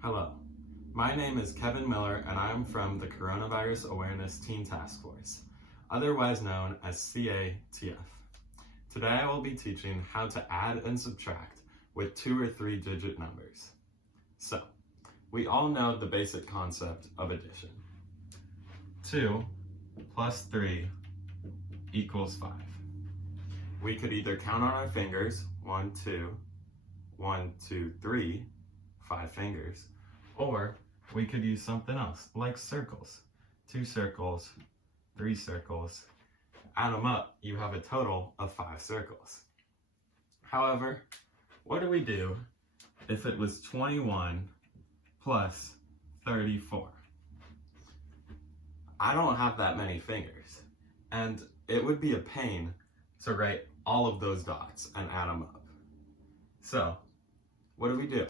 Hello, my name is Kevin Miller and I am from the Coronavirus Awareness Teen Task Force, otherwise known as CATF. Today I will be teaching how to add and subtract with 2 or 3 digit numbers. So, we all know the basic concept of addition. 2 plus 3 equals 5. We could either count on our fingers, 1, 2, 1, 2, 3, 5 fingers, or we could use something else like circles. 2 circles, 3 circles. Add them up, you have a total of 5 circles. However, what do we do if it was 21 plus 34? I don't have that many fingers, and it would be a pain to write all of those dots and add them up. So, what do?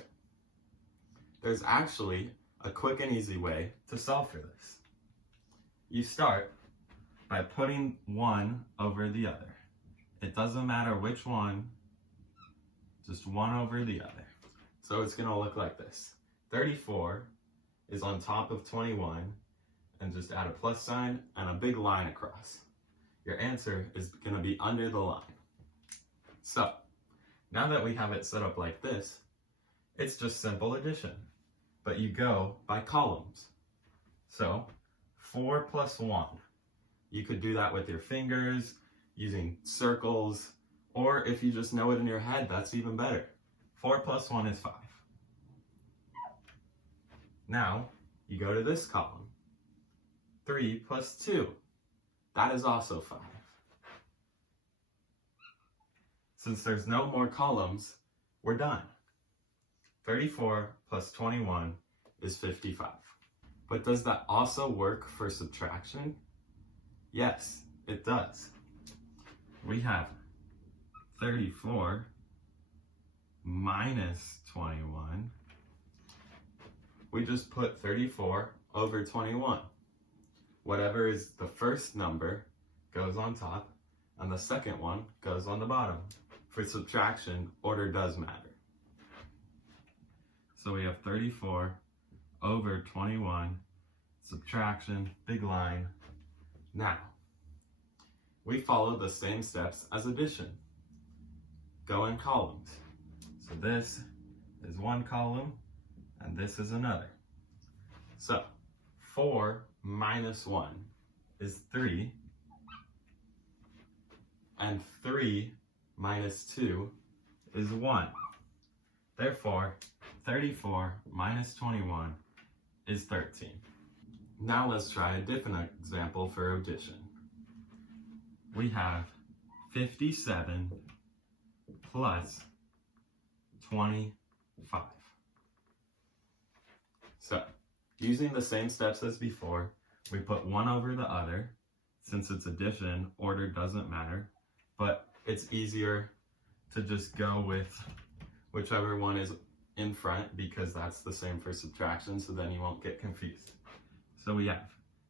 There's actually a quick and easy way to solve for this. You start by putting one over the other. It doesn't matter which one, just one over the other. So it's going to look like this. 34 is on top of 21, and just add a plus sign and a big line across. Your answer is going to be under the line. So, now that we have it set up like this, it's just simple addition, but you go by columns. So, 4 plus 1. You could do that with your fingers, using circles, or if you just know it in your head, that's even better. 4 plus 1 is 5. Now, you go to this column. 3 plus 2. That is also 5. Since there's no more columns, we're done. 34 plus 21 is 55. But does that also work for subtraction? Yes, it does. We have 34 minus 21. We just put 34 over 21. Whatever is the first number goes on top, and the second one goes on the bottom. For subtraction, order does matter. So we have 34 over 21, subtraction, big line. Now, we follow the same steps as addition. Go in columns. So this is one column, and this is another. So, 4 minus 1 is 3, and 3 minus 2 is 1. Therefore, 34 minus 21 is 13. Now let's try a different example for addition. We have 57 plus 25. So, using the same steps as before, we put one over the other. Since it's addition, order doesn't matter, but it's easier to just go with whichever one is in front because that's the same for subtraction, so then you won't get confused. So we have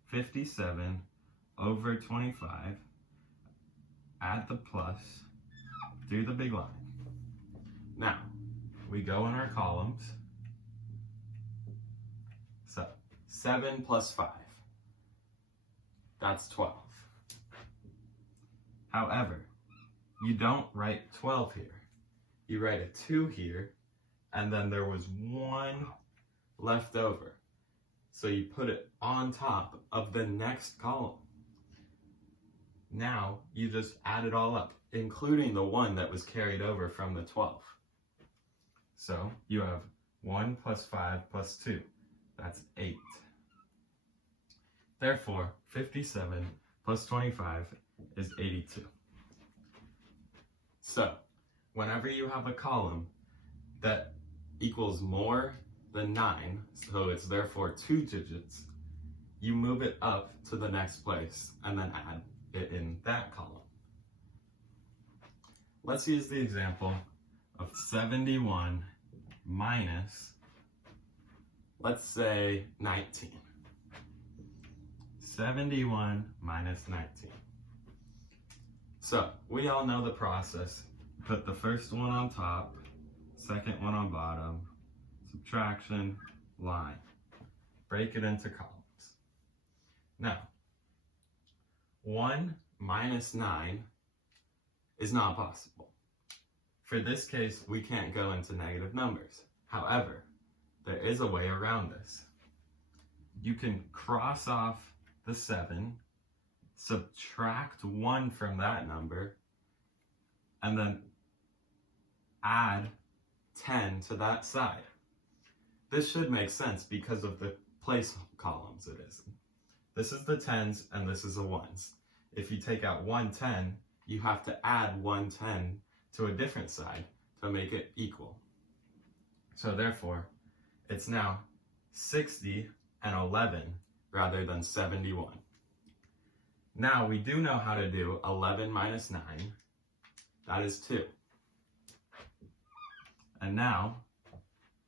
57 over 25, add the plus, do the big line. Now, we go in our columns. So, 7 plus 5, that's 12. However, you don't write 12 here. You write a 2 here, and then there was 1 left over. So you put it on top of the next column. Now, you just add it all up, including the 1 that was carried over from the 12. So you have 1 plus 5 plus 2. That's 8. Therefore, 57 plus 25 is 82. So, whenever you have a column that equals more than 9, so it's therefore 2 digits, you move it up to the next place and then add it in that column. Let's use the example of 71 minus, let's say, 19. 71 minus 19. So, we all know the process. Put the first one on top, second one on bottom, subtraction, line. Break it into columns. Now, 1 minus 9 is not possible. For this case, we can't go into negative numbers. However, there is a way around this. You can cross off the 7, subtract 1 from that number, and then add 10 to that side. This should make sense because of the place columns it is. This is the 10s and this is the 1s. If you take out 1 10, you have to add 1 10 to a different side to make it equal. So therefore, it's now 60 and 11 rather than 71. Now we do know how to do 11 minus 9. That is 2. And now,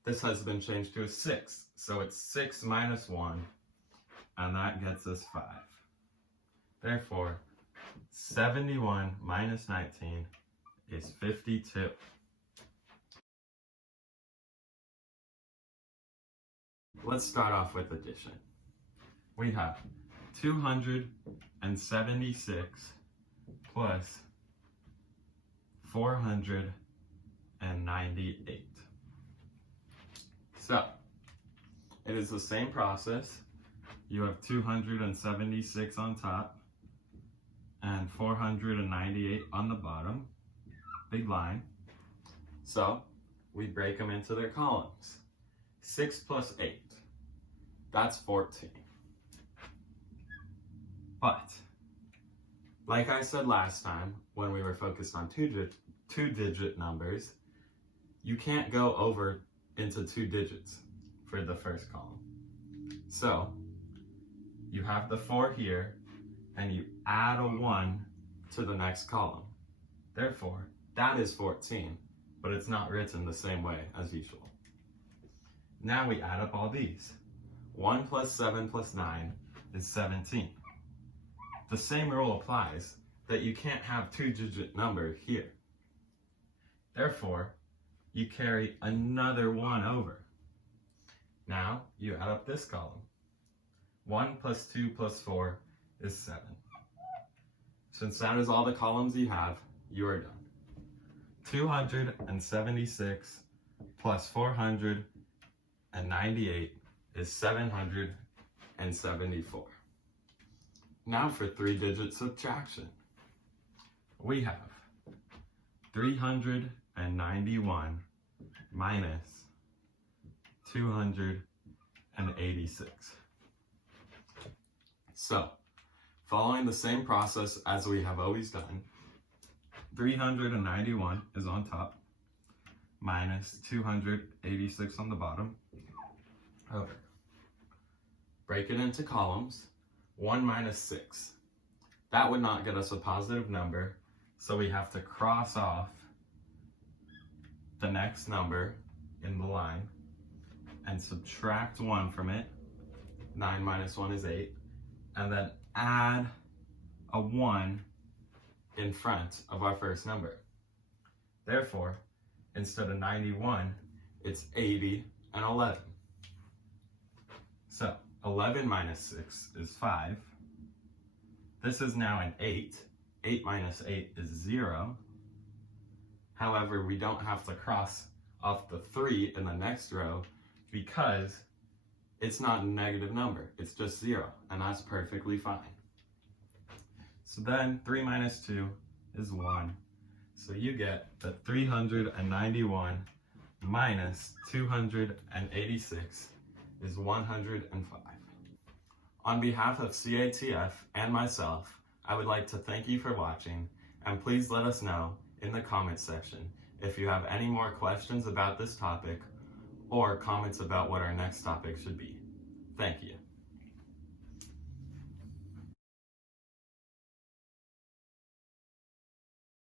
this has been changed to a 6. So it's 6 minus 1, and that gets us 5. Therefore, 71 minus 19 is 52. Let's start off with addition. We have 276 plus 498. So, it is the same process. You have 276 on top and 498 on the bottom. Big line. So, we break them into their columns. 6 plus 8, that's 14. But, like I said last time, when we were focused on two-digit numbers, you can't go over into 2 digits for the first column. So, you have the 4 here, and you add a 1 to the next column. Therefore, that is 14, but it's not written the same way as usual. Now we add up all these. 1 plus 7 plus 9 is 17. The same rule applies that you can't have 2-digit number here. Therefore, you carry another 1 over. Now you add up this column. 1 plus 2 plus 4 is 7. Since that is all the columns you have, you are done. 276 plus 498 is 774. Now for 3-digit subtraction. We have 391 minus 286. So, following the same process as we have always done, 391 is on top, minus 286 on the bottom. Okay. Break it into columns. 1 minus 6. That would not get us a positive number, so we have to cross off the next number in the line and subtract 1 from it. 9 minus 1 is 8. And then add a 1 in front of our first number. Therefore, instead of 91, it's 80 and 11. So, 11 minus 6 is 5. This is now an 8. 8 minus 8 is 0. However, we don't have to cross off the 3 in the next row because it's not a negative number. It's just 0, and that's perfectly fine. So then 3 minus 2 is 1. So you get that 391 minus 286 is 105. On behalf of CATF and myself, I would like to thank you for watching, and please let us know in the comments section if you have any more questions about this topic or comments about what our next topic should be. Thank you.